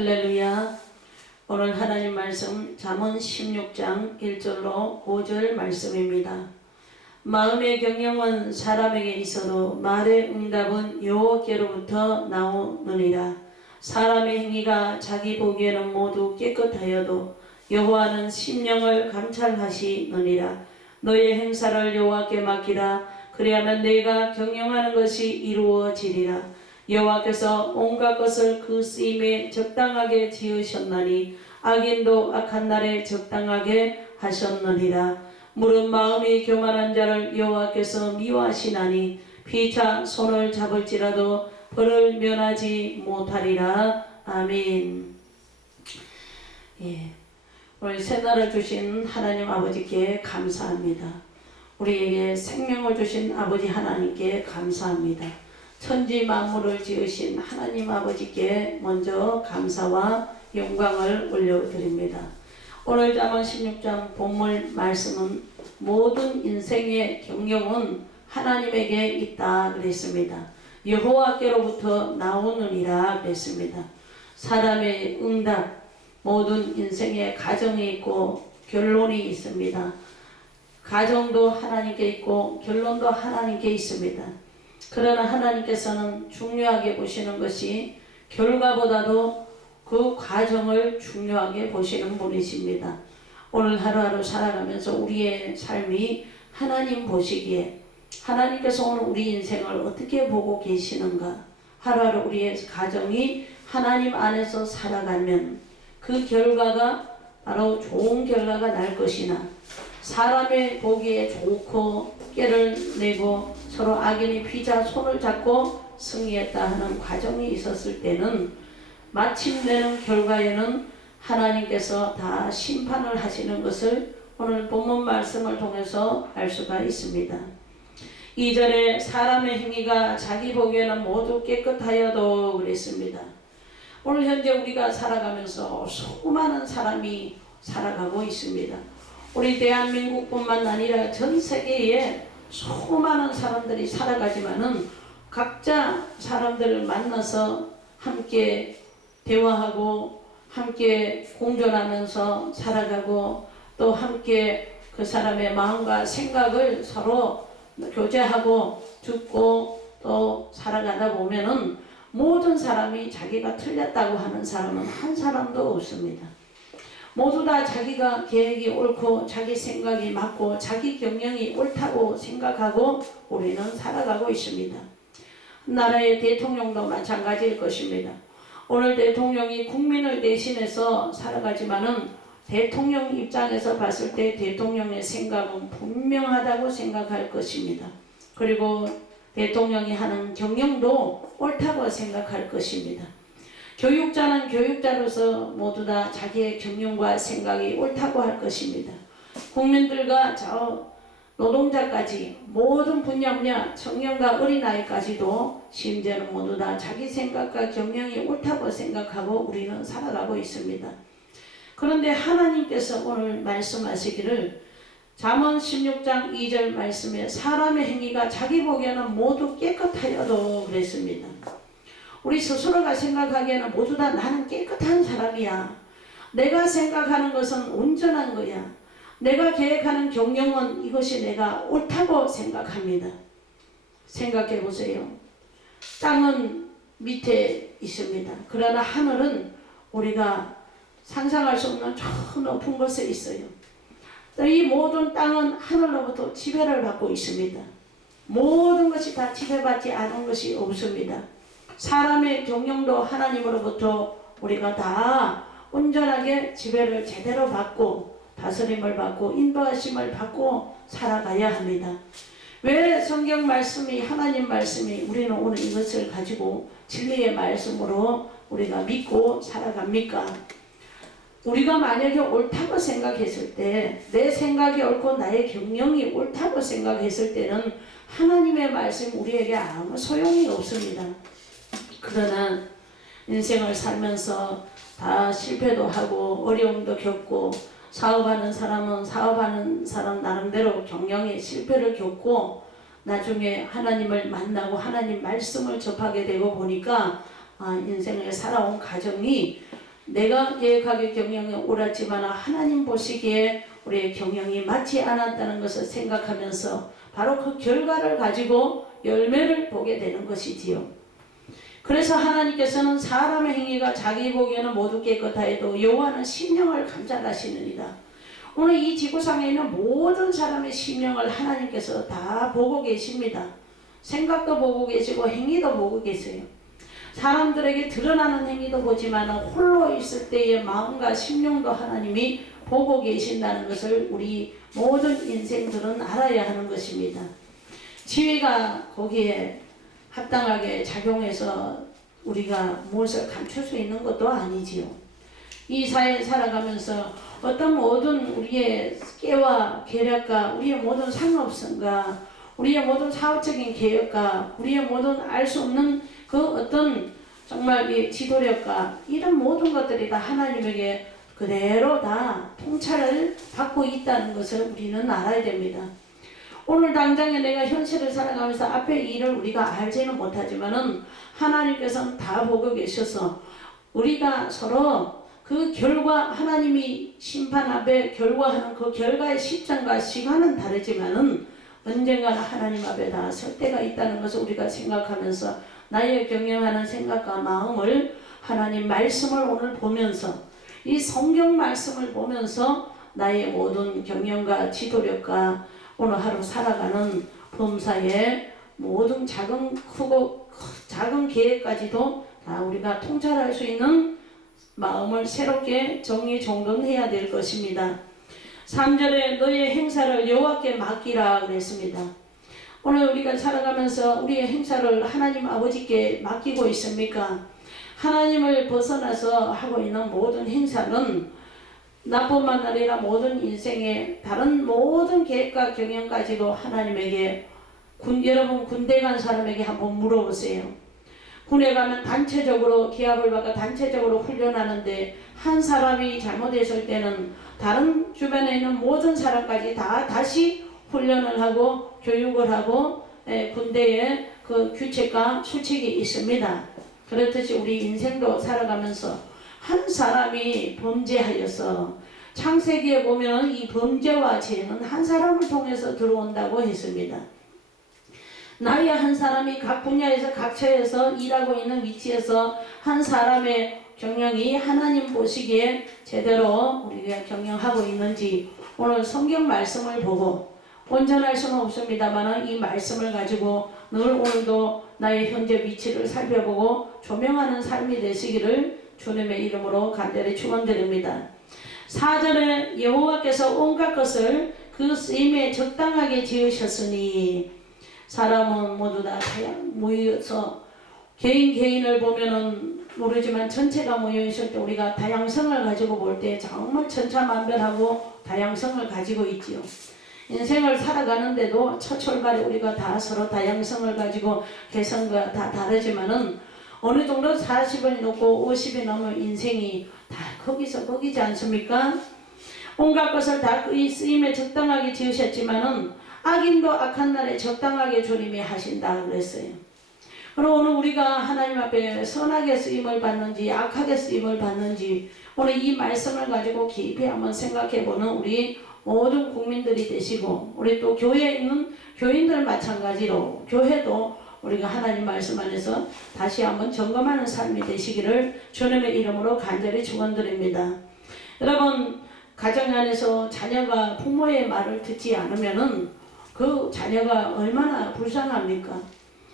할렐루야. 오늘 하나님 말씀 잠언 16장 1절로 5절 말씀입니다. 마음의 경영은 사람에게 있어도 말의 응답은 여호와께로부터 나오느니라. 사람의 행위가 자기 보기에는 모두 깨끗하여도 여호와는 심령을 감찰하시느니라. 너의 행사를 여호와께 맡기라. 그리하면 내가 경영하는 것이 이루어지리라. 여호와께서 온갖 것을 그 쓰임에 적당하게 지으셨나니 악인도 악한 날에 적당하게 하셨느니라. 무릇 마음이 교만한 자를 여호와께서 미워하시나니 피차 손을 잡을지라도 벌을 면하지 못하리라. 아멘. 오늘 새날을 주신 하나님 아버지께 감사합니다. 우리에게 생명을 주신 아버지 하나님께 감사합니다. 천지 만물을 지으신 하나님 아버지께 먼저 감사와 영광을 올려드립니다. 오늘 잠언 16장 본문 말씀은 모든 인생의 경영은 하나님에게 있다 그랬습니다. 여호와께로부터 나오느니라 그랬습니다. 사람의 응답, 모든 인생의 가정이 있고 결론이 있습니다. 가정도 하나님께 있고 결론도 하나님께 있습니다. 그러나 하나님께서는 중요하게 보시는 것이 결과보다도 그 과정을 중요하게 보시는 분이십니다. 오늘 하루하루 살아가면서 우리의 삶이 하나님 보시기에 하나님께서 오늘 우리 인생을 어떻게 보고 계시는가, 하루하루 우리의 가정이 하나님 안에서 살아가면 그 결과가 바로 좋은 결과가 날 것이나 사람의 보기에 좋고 깨를 내고 서로 악인이 피자 손을 잡고 승리했다 하는 과정이 있었을 때는 마침내는 결과에는 하나님께서 다 심판을 하시는 것을 오늘 본문 말씀을 통해서 알 수가 있습니다. 이전에 사람의 행위가 자기 보기에는 모두 깨끗하여도 그랬습니다. 오늘 현재 우리가 살아가면서 수많은 사람이 살아가고 있습니다. 우리 대한민국뿐만 아니라 전 세계에 수많은 사람들이 살아가지만은 각자 사람들을 만나서 함께 대화하고 함께 공존하면서 살아가고 또 함께 그 사람의 마음과 생각을 서로 교제하고 듣고 또 살아가다 보면은 모든 사람이 자기가 틀렸다고 하는 사람은 한 사람도 없습니다. 모두 다 자기가 계획이 옳고 자기 생각이 맞고 자기 경영이 옳다고 생각하고 우리는 살아가고 있습니다. 나라의 대통령도 마찬가지일 것입니다. 오늘 대통령이 국민을 대신해서 살아가지만은 대통령 입장에서 봤을 때 대통령의 생각은 분명하다고 생각할 것입니다. 그리고 대통령이 하는 경영도 옳다고 생각할 것입니다. 교육자는 교육자로서 모두 다 자기의 경영과 생각이 옳다고 할 것입니다. 국민들과 저 노동자까지 모든 분야 청년과 어린아이까지도 심지어는 모두 다 자기 생각과 경영이 옳다고 생각하고 우리는 살아가고 있습니다. 그런데 하나님께서 오늘 말씀하시기를 잠언 16장 2절 말씀에 사람의 행위가 자기 보기에는 모두 깨끗하여도 그랬습니다. 우리 스스로가 생각하기에는 모두 다 나는 깨끗한 사람이야. 내가 생각하는 것은 온전한 거야. 내가 계획하는 경영은 이것이 내가 옳다고 생각합니다. 생각해 보세요. 땅은 밑에 있습니다. 그러나 하늘은 우리가 상상할 수 없는 저 높은 곳에 있어요. 이 모든 땅은 하늘로부터 지배를 받고 있습니다. 모든 것이 다 지배받지 않은 것이 없습니다. 사람의 경영도 하나님으로부터 우리가 다 온전하게 지배를 제대로 받고 다스림을 받고 인도하심을 받고 살아가야 합니다. 왜 성경 말씀이 하나님 말씀이 우리는 오늘 이것을 가지고 진리의 말씀으로 우리가 믿고 살아갑니까? 우리가 만약에 옳다고 생각했을 때 내 생각이 옳고 나의 경영이 옳다고 생각했을 때는 하나님의 말씀 우리에게 아무 소용이 없습니다. 그러나 인생을 살면서 다 실패도 하고 어려움도 겪고 사업하는 사람은 사업하는 사람 나름대로 경영에 실패를 겪고 나중에 하나님을 만나고 하나님 말씀을 접하게 되고 보니까 인생을 살아온 가정이 내가 계획하기 경영이 옳았지만 하나님 보시기에 우리의 경영이 맞지 않았다는 것을 생각하면서 바로 그 결과를 가지고 열매를 보게 되는 것이지요. 그래서 하나님께서는 사람의 행위가 자기 보기에는 모두 깨끗하여도 여호와는 심령을 감찰하시느니라. 오늘 이 지구상에 있는 모든 사람의 심령을 하나님께서 다 보고 계십니다. 생각도 보고 계시고 행위도 보고 계세요. 사람들에게 드러나는 행위도 보지만 홀로 있을 때의 마음과 심령도 하나님이 보고 계신다는 것을 우리 모든 인생들은 알아야 하는 것입니다. 지위가 거기에 합당하게 작용해서 우리가 무엇을 감출 수 있는 것도 아니지요. 이 사회에 살아가면서 어떤 모든 우리의 깨와 계략과 우리의 모든 상업성과 우리의 모든 사업적인 계획과 우리의 모든 알 수 없는 그 어떤 정말 이 지도력과 이런 모든 것들이 다 하나님에게 그대로 다 통찰을 받고 있다는 것을 우리는 알아야 됩니다. 오늘 당장에 내가 현실을 살아가면서 앞의 일을 우리가 알지는 못하지만은 하나님께서는 다 보고 계셔서 우리가 서로 그 결과 하나님이 심판 앞에 결과하는 그 결과의 시점과 시간은 다르지만은 언젠가는 하나님 앞에 다 설 때가 있다는 것을 우리가 생각하면서 나의 경영하는 생각과 마음을 하나님 말씀을 오늘 보면서 이 성경 말씀을 보면서 나의 모든 경영과 지도력과 오늘 하루 살아가는 범사의 모든 작은 크고 작은 계획까지도 다 우리가 통찰할 수 있는 마음을 새롭게 정리정돈해야 될 것입니다. 3절에 너의 행사를 여호와께 맡기라 그랬습니다. 오늘 우리가 살아가면서 우리의 행사를 하나님 아버지께 맡기고 있습니까? 하나님을 벗어나서 하고 있는 모든 행사는 나뿐만 아니라 모든 인생의 다른 모든 계획과 경영까지도 하나님에게 여러분 군대 간 사람에게 한번 물어보세요. 군에 가면 단체적으로 기합을 받아 단체적으로 훈련하는데 한 사람이 잘못했을 때는 다른 주변에 있는 모든 사람까지 다 다시 훈련을 하고 교육을 하고 군대에 그 규칙과 수칙이 있습니다. 그렇듯이 우리 인생도 살아가면서 한 사람이 범죄하여서 창세기에 보면 이 범죄와 죄는 한 사람을 통해서 들어온다고 했습니다. 나의 한 사람이 각 분야에서 각 처에서 일하고 있는 위치에서 한 사람의 경영이 하나님 보시기에 제대로 우리가 경영하고 있는지 오늘 성경 말씀을 보고 온전할 수는 없습니다만 이 말씀을 가지고 늘 오늘도 나의 현재 위치를 살펴보고 조명하는 삶이 되시기를 주님의 이름으로 간절히 축원드립니다. 4절에 여호와께서 온갖 것을 그 쓰임에 적당하게 지으셨으니 사람은 모두 다 모여서 개인을 보면은 모르지만 전체가 모여 있을 때 우리가 다양성을 가지고 볼 때 정말 천차만별하고 다양성을 가지고 있지요. 인생을 살아가는데도 첫 출발에 우리가 다 서로 다양성을 가지고 개성과 다 다르지만은 어느 정도 40이 넘고 50이 넘은 인생이 다 거기서 거기지 않습니까? 온갖 것을 다 그 쓰임에 적당하게 지으셨지만은 악인도 악한 날에 적당하게 주님이 하신다 그랬어요. 그럼 오늘 우리가 하나님 앞에 선하게 쓰임을 받는지 악하게 쓰임을 받는지 오늘 이 말씀을 가지고 깊이 한번 생각해보는 우리 모든 국민들이 되시고 우리 또 교회에 있는 교인들 마찬가지로 교회도 우리가 하나님 말씀 안에서 다시 한번 점검하는 삶이 되시기를 주님의 이름으로 간절히 축원드립니다. 여러분 가정 안에서 자녀가 부모의 말을 듣지 않으면은 그 자녀가 얼마나 불쌍합니까?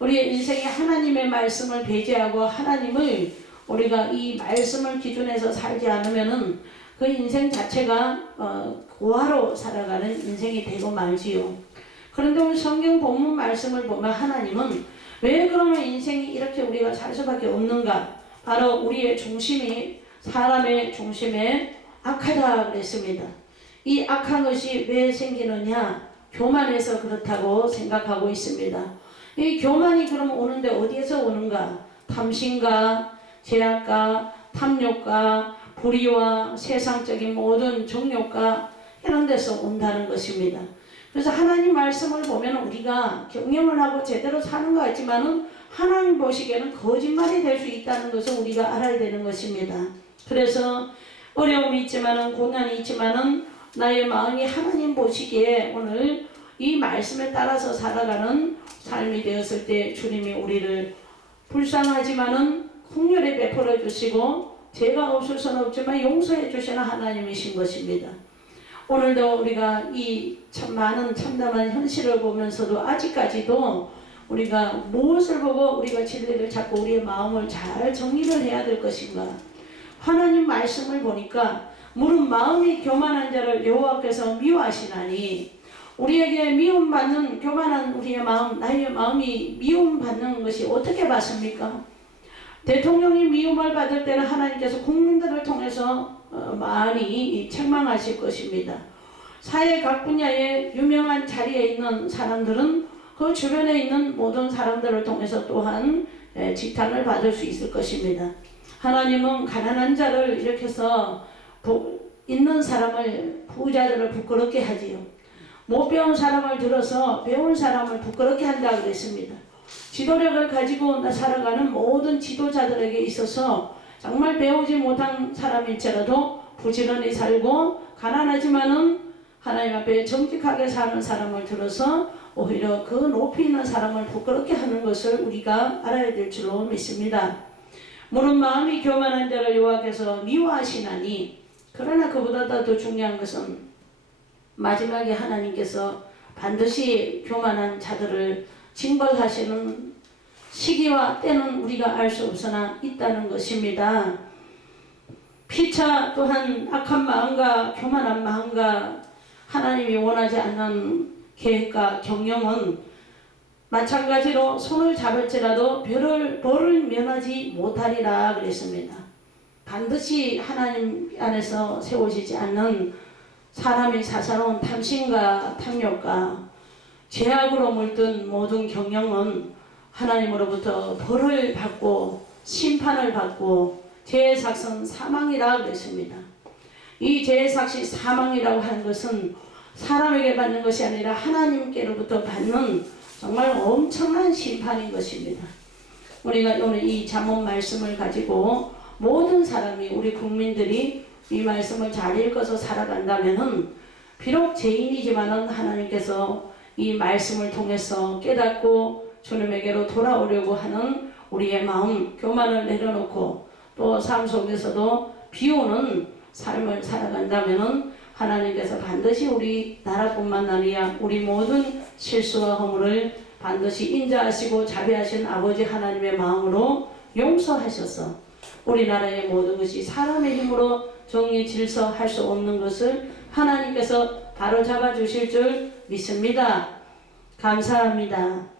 우리의 인생에 하나님의 말씀을 배제하고 하나님을 우리가 이 말씀을 기준해서 살지 않으면은 그 인생 자체가 고아로 살아가는 인생이 되고 말지요. 그런데 오늘 성경 본문 말씀을 보면 하나님은 왜 그러면 인생이 이렇게 우리가 살 수밖에 없는가? 바로 우리의 중심이 사람의 중심에 악하다 그랬습니다. 이 악한 것이 왜 생기느냐? 교만해서 그렇다고 생각하고 있습니다. 이 교만이 그럼 오는데 어디에서 오는가? 탐심과 죄악과 탐욕과 불의와 세상적인 모든 정욕과 이런 데서 온다는 것입니다. 그래서 하나님 말씀을 보면 우리가 경영을 하고 제대로 사는 것 같지만은 하나님 보시기에는 거짓말이 될 수 있다는 것을 우리가 알아야 되는 것입니다. 그래서 어려움이 있지만은 고난이 있지만은 나의 마음이 하나님 보시기에 오늘 이 말씀에 따라서 살아가는 삶이 되었을 때 주님이 우리를 불쌍하지만은 긍휼히 베풀어 주시고 죄가 없을 수는 없지만 용서해 주시는 하나님이신 것입니다. 오늘도 우리가 이 참 많은 참담한 현실을 보면서도 아직까지도 우리가 무엇을 보고 우리가 진리를 찾고 우리의 마음을 잘 정리를 해야 될 것인가. 하나님 말씀을 보니까 무릇 마음이 교만한 자를 여호와께서 미워하시나니, 우리에게 미움받는 교만한 우리의 마음, 나의 마음이 미움받는 것이 어떻게 받습니까? 대통령이 미움을 받을 때는 하나님께서 국민들을 통해서 많이 책망하실 것입니다. 사회 각 분야에 유명한 자리에 있는 사람들은 그 주변에 있는 모든 사람들을 통해서 또한 지탄을 받을 수 있을 것입니다. 하나님은 가난한 자를 일으켜서 있는 사람을, 부자들을 부끄럽게 하지요. 못 배운 사람을 들어서 배운 사람을 부끄럽게 한다고 그랬습니다. 지도력을 가지고 살아가는 모든 지도자들에게 있어서 정말 배우지 못한 사람일지라도 부지런히 살고 가난하지만은 하나님 앞에 정직하게 사는 사람을 들어서 오히려 그 높이 있는 사람을 부끄럽게 하는 것을 우리가 알아야 될 줄로 믿습니다. 무릇 마음이 교만한 자를 여호와께서 미워하시나니, 그러나 그보다 더 중요한 것은 마지막에 하나님께서 반드시 교만한 자들을 징벌하시는 시기와 때는 우리가 알 수 없으나 있다는 것입니다. 피차 또한 악한 마음과 교만한 마음과 하나님이 원하지 않는 계획과 경영은 마찬가지로 손을 잡을지라도 벌을 면하지 못하리라 그랬습니다. 반드시 하나님 안에서 세워지지 않는 사람의 사사로운 탐심과 탐욕과 죄악으로 물든 모든 경영은 하나님으로부터 벌을 받고 심판을 받고 죄의 삭은 사망이라 그랬습니다. 이 죄의 삭이 사망이라고 하는 것은 사람에게 받는 것이 아니라 하나님께로부터 받는 정말 엄청난 심판인 것입니다. 우리가 오늘 이 잠언 말씀을 가지고 모든 사람이, 우리 국민들이 이 말씀을 잘 읽어서 살아간다면은 비록 죄인이지만은 하나님께서 이 말씀을 통해서 깨닫고 주님에게로 돌아오려고 하는 우리의 마음, 교만을 내려놓고 또 삶 속에서도 비우는 삶을 살아간다면은 하나님께서 반드시 우리 나라뿐만 아니라 우리 모든 실수와 허물을 반드시 인자하시고 자비하신 아버지 하나님의 마음으로 용서하셔서 우리나라의 모든 것이 사람의 힘으로 정의 질서할 수 없는 것을 하나님께서 바로잡아 주실 줄 믿습니다. 감사합니다.